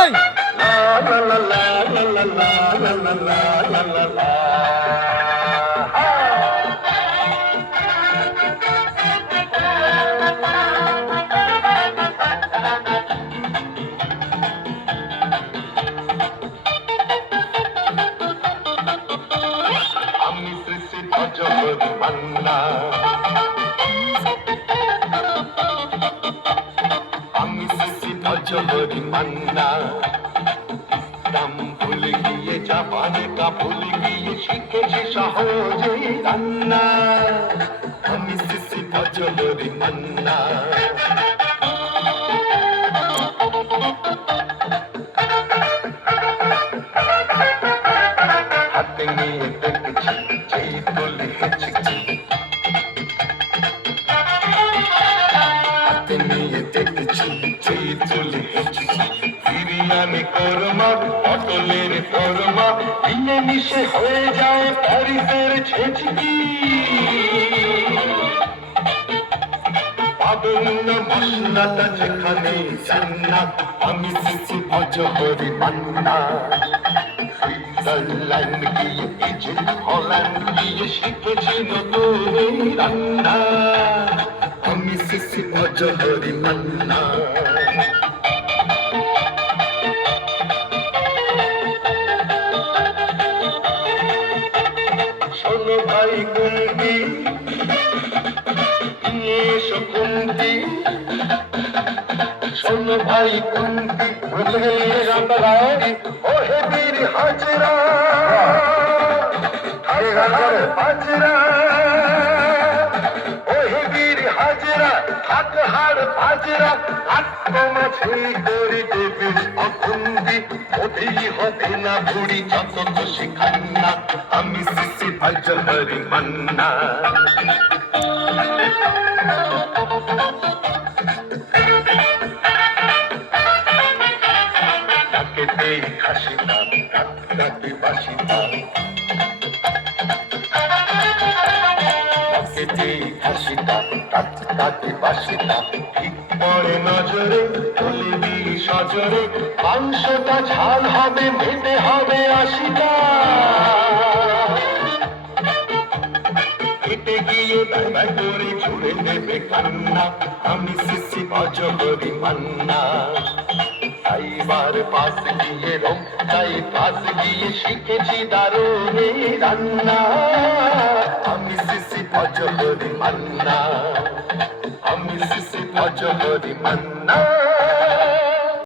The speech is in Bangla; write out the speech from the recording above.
এই আমি শ্রী ভজহরি মান্না, আমি শ্রী ভজহরি মান্না। ইসলাম ভুলে গিয়ে জাপানে কা ভুলে গিয়ে শিখেছি সহজেই রান্না। আমি শ্রী ভজহরি মান্না। হাতে নিয়ে দেখেছি যেই তুলে হেঁচেছি, হাতে নিয়ে দেখেছি যেই তুলে হেঁচেছি। বিরিয়ানি কোরমা পটলের কোরমা মিলে মিশে হয়ে যায় প্যারিসের ছেচকি। পাবেন না মশলাটা যেখানে জান্নাত। আমি শ্রী ভজহরি মান্না। সুইজারল্যান্ড গিয়ে ইজিপ্ট হল্যান্ড গিয়ে শিখেছি নতুন রান্না। আমি শ্রী ভজহরি মান্না। শোনো ভাই কুন্তি, এসো কুন্তি, শোনো ভাই কুন্তি, ও হে বীর হাজরা, হাজরা, ও হে বীর হাজরা, হাত হাড় হাজরা, আত্মমাঝে করে দেবে অকুন্দি। ওঠেই হবে না বুড়ি যত খুশি খান্না। আমি শ্রী ভজহরি মান্না। নাকেতে হাসিটা, নাকে বাসিটা, নাকেতে হাসিটা, নাকে বাসিটা ঠিক পড়ে নজরে। তুলবি সজরে মাংসটা ঝাল হবে, মেটে হবে আশিটা। কেটে গিয়ে দায় করে ছুড়ে দেবে কান্না। আমি শ্রী ভজহরি মান্না। সাইবার পাশ গিয়ে রোকাই পাশ গিয়ে শিখেছি দারুণ রান্না। আমি শ্রী ভজহরি মান্না। আমি শ্রী ভজহরি মান্না।